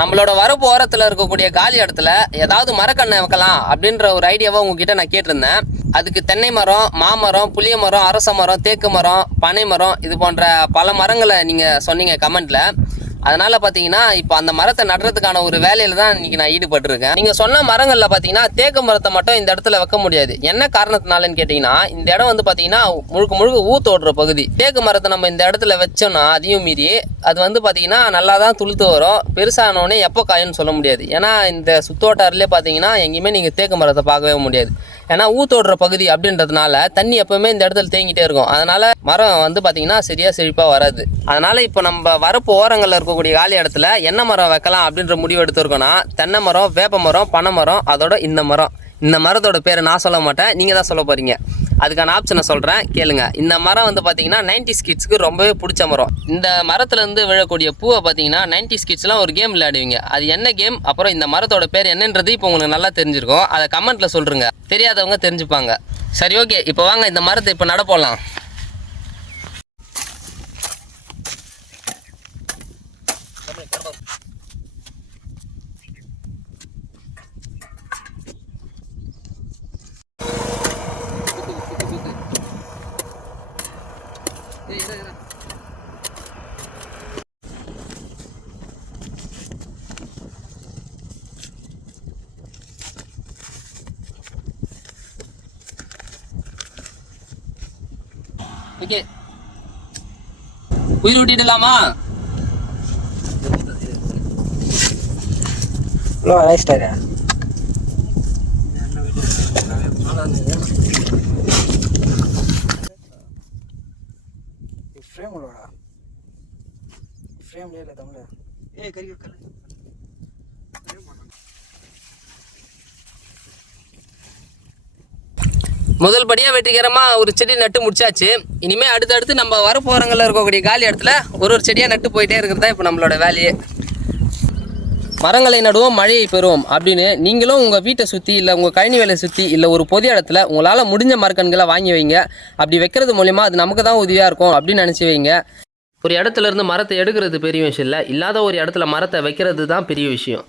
நம்மளோட வரப்பு ஓரத்தில் இருக்கக்கூடிய காலி இடத்துல ஏதாவது மரக்கண்ணை வைக்கலாம் அப்படின்ற ஒரு ஐடியாவை உங்ககிட்ட நான் கேட்டிருந்தேன். அதுக்கு தென்னை மரம் மாமரம் புளிய மரம் அரச மரம் தேக்கு மரம் பனை மரம் இது போன்ற பல மரங்களை நீங்கள் சொன்னீங்க கமெண்ட்டில் அதனால பார்த்தீங்கன்னா இப்போ அந்த மரத்தை நடுறதுக்கான ஒரு வேலையில தான் இன்னைக்கு நான் ஈடுபட்டிருக்கேன். நீங்கள் சொன்ன மரங்களில் பார்த்தீங்கன்னா தேக்கு மரத்தை மட்டும் இந்த இடத்துல வைக்க முடியாது. என்ன காரணத்தினாலன்னு கேட்டிங்கன்னா இந்த இடம் வந்து பார்த்தீங்கன்னா முழுக்க முழுக்க ஊத்தோடுற பகுதி. தேக்கு மரத்தை நம்ம இந்த இடத்துல வச்சோம்னா அதையும் மீறி அது வந்து பார்த்தீங்கன்னா நல்லா தான் துளுத்து வரும். பெருசானோடனே எப்போ காயும்னு சொல்ல முடியாது. ஏன்னா இந்த சுத்தோட்டாரிலே பார்த்தீங்கன்னா எங்கேயுமே நீங்கள் தேக்கு மரத்தை பார்க்கவே முடியாது. ஏன்னா ஊத்தோடுற பகுதி அப்படின்றதுனால தண்ணி எப்பவுமே இந்த இடத்துல தேங்கிட்டே இருக்கும். அதனால மரம் வந்து பார்த்தீங்கன்னா சரியா செழிப்பாக வராது. அதனால இப்போ நம்ம வரப்பு ஓரங்களில் இருக்கக்கூடிய காலி இடத்துல என்ன மரம் வைக்கலாம் அப்படின்ற முடிவு எடுத்திருக்கோன்னா தென்னை மரம் வேப்ப மரம் பனை மரம் அதோட இந்த மரம். இந்த மரத்தோட பேரை நான் சொல்ல மாட்டேன் நீங்கள் தான் சொல்ல போகிறீங்க அதுக்கான ஆப்ஷனை சொல்கிறேன் கேளுங்க. இந்த மரம் வந்து பார்த்தீங்கன்னா நைன்டி கிட்ஸ்க்கு ரொம்பவே பிடிச்ச மரம். இந்த மரத்துலேருந்து விழக்கூடிய பூவை பார்த்தீங்கன்னா நைன்டி கிட்ஸ்லாம் ஒரு கேம் விளையாடுவீங்க. அது என்ன கேம் அப்புறம் இந்த மரத்தோட பேர் என்னன்றது இப்போ உங்களுக்கு நல்லா தெரிஞ்சிருக்கும். அதை கமெண்ட்டில் சொல்கிறேங்க தெரியாதவங்க தெரிஞ்சுப்பாங்க. சரி ஓகே இப்போ வாங்க இந்த மரத்தை இப்போ நடப்போலாம் ஓகே. உயிர் விட்டுடலாமா? ஹலோ அழைச்சிட்டாரு ஃப்ரேம் உள்ளடா ஃப்ரேம்லேயே இல்லை தமிழ். ஏய் கறி கல் முதல் படியாக வெற்றிகரமாக ஒரு செடி நட்டு முடிச்சாச்சு. இனிமேல் அடுத்தடுத்து நம்ம வரப்போகிறங்களில் இருக்கக்கூடிய காலி இடத்துல ஒரு ஒரு செடியாக நட்டு போயிட்டே இருக்கிறது தான் இப்போ நம்மளோட வேலையே. மரங்களை நடுவோம் மழையை பெறுவோம் அப்படின்னு நீங்களும் உங்கள் வீட்டை சுற்றி இல்லை உங்கள் கழனி வேலையை சுற்றி இல்லை ஒரு பொது இடத்துல உங்களால் முடிஞ்ச மரக்கண்களை வாங்கி வைங்க. அப்படி வைக்கிறது மூலிமா அது நமக்கு தான் உதவியாக இருக்கும் அப்படின்னு நினச்சி வைங்க. ஒரு இடத்துல இருந்து மரத்தை எடுக்கிறது பெரிய விஷயம் இல்லை. இல்லாத ஒரு இடத்துல மரத்தை வைக்கிறது தான் பெரிய விஷயம்.